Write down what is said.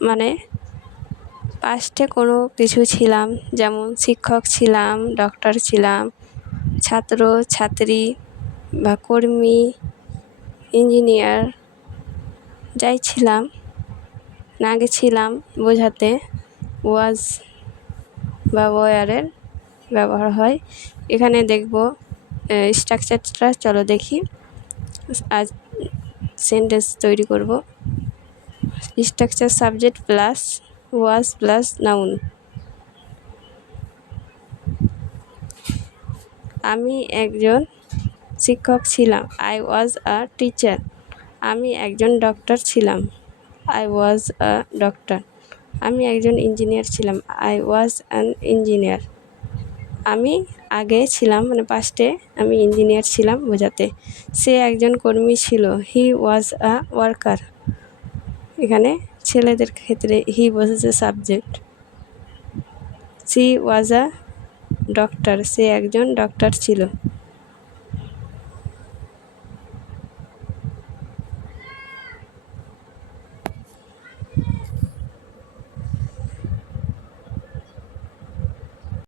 মানে পাস্টে কোনো কিছু ছিলাম, যেমন শিক্ষক ছিলাম, ডক্টর ছিলাম, ছাত্র ছাত্রী বা কর্মী, ইঞ্জিনিয়ার, যাই ছিলাম না আগে ছিলাম বোঝাতে ওয়াজ বা ওয়ারের ব্যবহার হয়। এখানে দেখব স্ট্রাকচারটা, চলো দেখি। আজ সেন্টেন্স তৈরি করব। Structure subject plus was plus noun. আমি একজন শিক্ষক ছিলাম, আই ওয়াজ আ টিচার। আমি একজন ডক্টর ছিলাম, আই ওয়াজ আ ডক্টর। আমি একজন ইঞ্জিনিয়ার ছিলাম, আই ওয়াজ অ্যান ইঞ্জিনিয়ার। আমি আগে ছিলাম মানে পাস্টে আমি ইঞ্জিনিয়ার ছিলাম বোঝাতে। সে একজন কর্মী ছিল, হি ওয়াজ আ ওয়ার্কার। এখানে ছেলেদের ক্ষেত্রে হি বোঝাচ্ছে subject. She was a doctor, সে একজন ডক্টর ছিল।